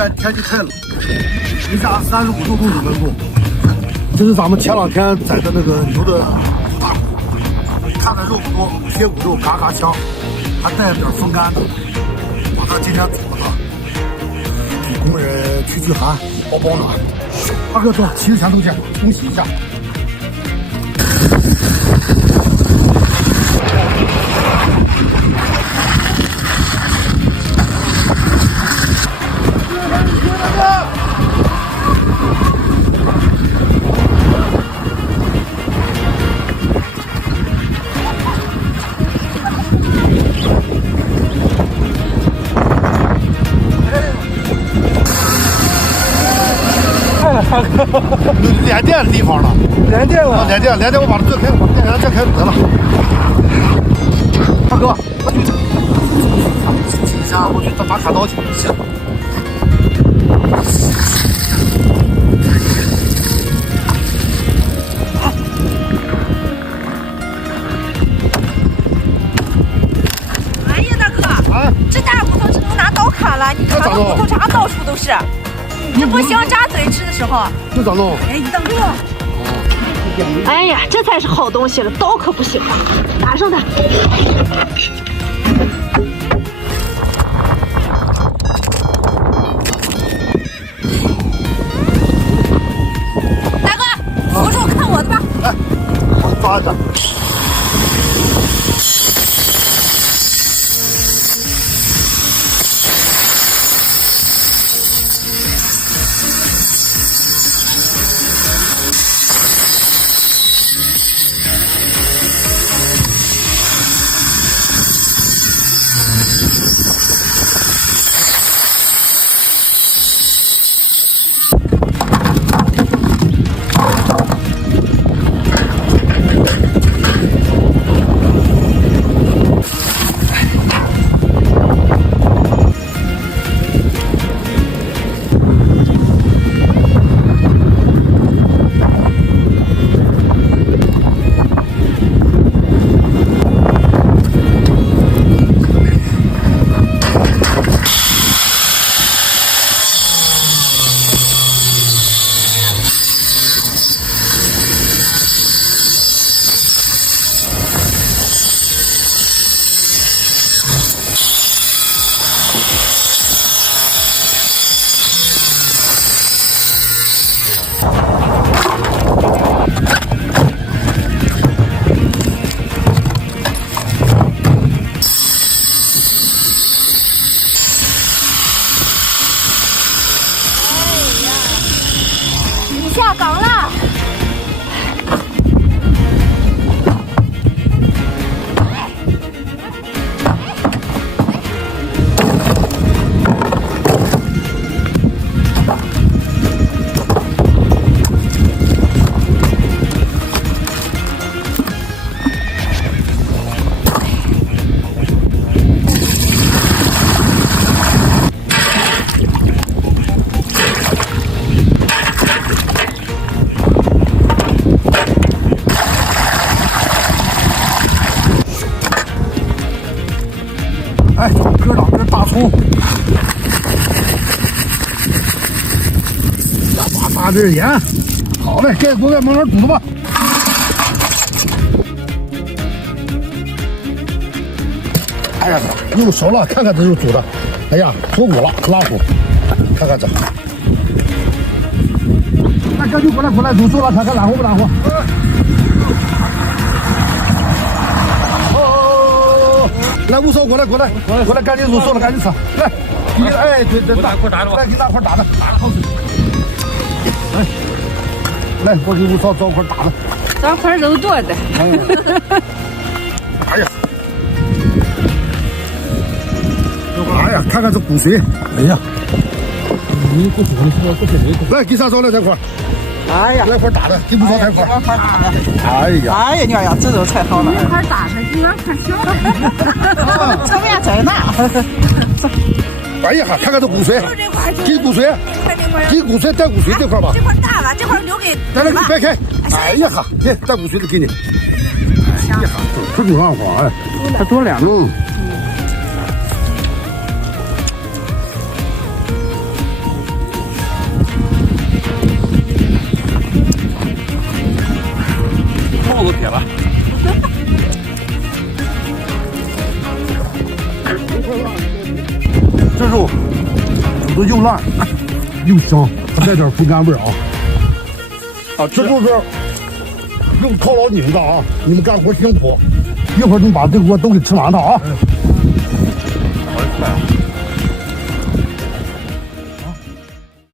天天气太冷，零下35度都有温度。这是咱们前两天宰的那个牛的大骨，看着肉不多，撇骨肉嘎嘎香，还带点风干的。把它今天煮的，给工人驱寒、保暖。二哥走，洗洗前头去冲洗一下。连电的地方了，连电了，连电，我把它断开，把电源断开得了。大哥，我去，洗一下，我去打砍刀去洗。哎呀，大哥，啊，这大骨头只能拿刀砍了，你看骨头渣到处都是。这不行，扎嘴吃的时候。这咋弄？哎，一等热。哎呀，这才是好东西了，刀可不行了，打上它。大哥，扶手看我的吧。来，我抓着。下岗了。哎，搁两根大葱，大点盐。好嘞，盖锅盖慢慢煮吧。哎呀，肉熟了，看看这肉煮的。哎呀，脱骨了，拉骨，看看这。那赶紧过来，煮熟了，看看烂乎不烂乎。来，吴嫂过来，赶紧入手了，赶紧吃。来，哎，对，大块打的吧？来，给大块打的，打的好吃。来，我给吴嫂找块打的。找块肉多的。哎呀，哎呀，看看这骨髓，哎呀，你骨髓你说骨髓没？来，给啥找来这块？哎呀，来块打的，给吴嫂这块。块打的。哎呀，你看呀，这肉才好了。一块大的，一块小的。这边在哪？哎呀，看看这骨髓，给骨髓，给骨髓带骨髓这块吧。这块大了，这块留给。来，你掰开。哎呀哈，给带骨髓的给你。哎呀哈，可中上火哎，它多两这肉煮的又烂又香，还带点猪肝味啊。好吃这。就是又犒劳你们的啊，你们干活辛苦，一会儿你把这锅都给吃完它啊。好快啊！